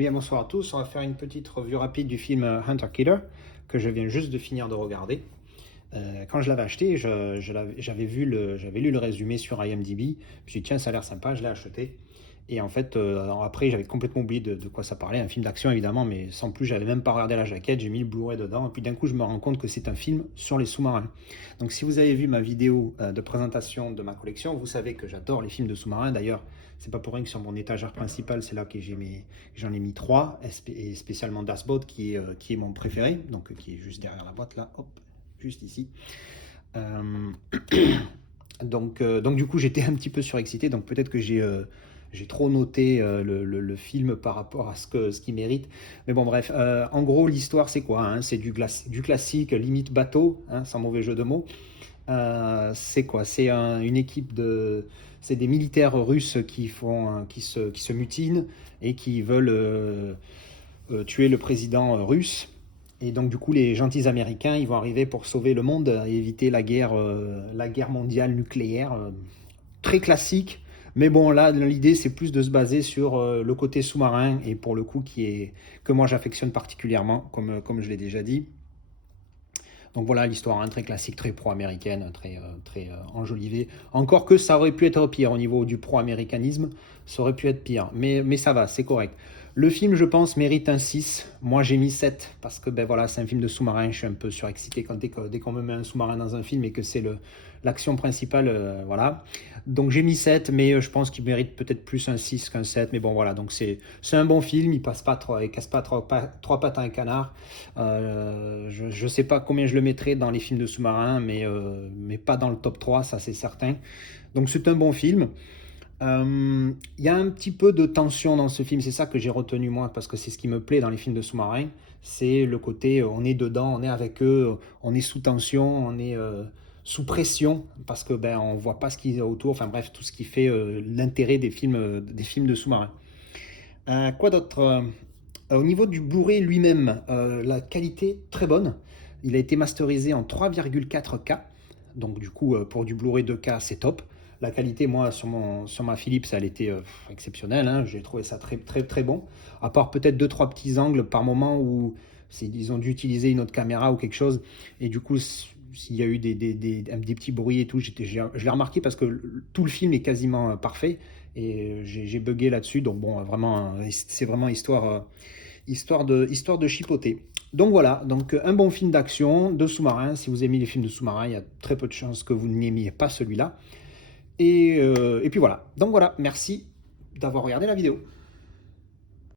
Eh bien, bonsoir à tous. On va faire une petite revue rapide du film Hunter Killer que je viens juste de finir de regarder. Quand je l'avais acheté, j'avais lu le résumé sur IMDb. Je me suis dit, tiens, ça a l'air sympa, je l'ai acheté. Et en fait, après, j'avais complètement oublié de quoi ça parlait. Un film d'action, évidemment, mais sans plus, j'avais même pas regardé la jaquette. J'ai mis le Blu-ray dedans. Et puis d'un coup, je me rends compte que c'est un film sur les sous-marins. Donc, si vous avez vu ma vidéo de présentation de ma collection, vous savez que j'adore les films de sous-marins. D'ailleurs, c'est pas pour rien que sur mon étagère principale, c'est là que j'en ai mis trois, et spécialement Das Boot qui est mon préféré, donc qui est juste derrière la boîte là, hop, juste ici. Euh, donc du coup, j'étais un petit peu surexcité, donc peut-être que j'ai trop noté le film par rapport à ce qu'il mérite. Mais bon, bref, en gros, l'histoire, c'est quoi, hein? C'est du classique, limite bateau, hein, sans mauvais jeu de mots. C'est quoi? Une équipe de... C'est des militaires russes qui se mutinent et qui veulent tuer le président russe. Et donc, du coup, les gentils Américains, ils vont arriver pour sauver le monde et éviter la guerre mondiale nucléaire. Très classique. Mais bon, là, l'idée, c'est plus de se baser sur le côté sous-marin, et pour le coup, que moi j'affectionne particulièrement, comme je l'ai déjà dit. Donc voilà l'histoire, hein, très classique, très pro-américaine, très enjolivée. Encore que ça aurait pu être pire au niveau du pro-américanisme, ça aurait pu être pire. Mais ça va, c'est correct. Le film, je pense, mérite un 6. Moi, j'ai mis 7 parce que ben voilà, c'est un film de sous-marin. Je suis un peu surexcité dès qu'on me met un sous-marin dans un film et que c'est l'action principale. Voilà. Donc j'ai mis 7, mais je pense qu'il mérite peut-être plus un 6 qu'un 7. Mais bon, voilà. Donc c'est un bon film. Il passe pas trop, il casse pas trois pattes à un canard. Je sais pas combien je le mettrais dans les films de sous-marins, mais pas dans le top 3, ça c'est certain. Donc c'est un bon film. Il y a un petit peu de tension dans ce film, c'est ça que j'ai retenu moi, parce que c'est ce qui me plaît dans les films de sous-marins, c'est le côté on est dedans, on est avec eux, on est sous tension, on est sous pression, parce que ben on voit pas ce qu'il y a autour, enfin bref, tout ce qui fait l'intérêt des films de sous-marins. Quoi d'autre? Au niveau du Blu-ray lui-même, la qualité très bonne. Il a été masterisé en 3,4K. Donc du coup, pour du Blu-ray 2K, c'est top. La qualité, moi, sur ma Philips, elle était exceptionnelle, hein. J'ai trouvé ça très, très, très bon. À part peut-être deux, trois petits angles par moment où ils ont dû utiliser une autre caméra ou quelque chose. Et du coup, s'il y a eu des petits bruits et tout, je l'ai remarqué parce que tout le film est quasiment parfait. Et j'ai bugué là-dessus. Donc bon, vraiment, c'est vraiment histoire de chipoter. Donc voilà, donc un bon film d'action, de sous-marin. Si vous aimez les films de sous-marin, il y a très peu de chances que vous n'aimiez pas celui-là. Et puis voilà. Donc voilà, merci d'avoir regardé la vidéo.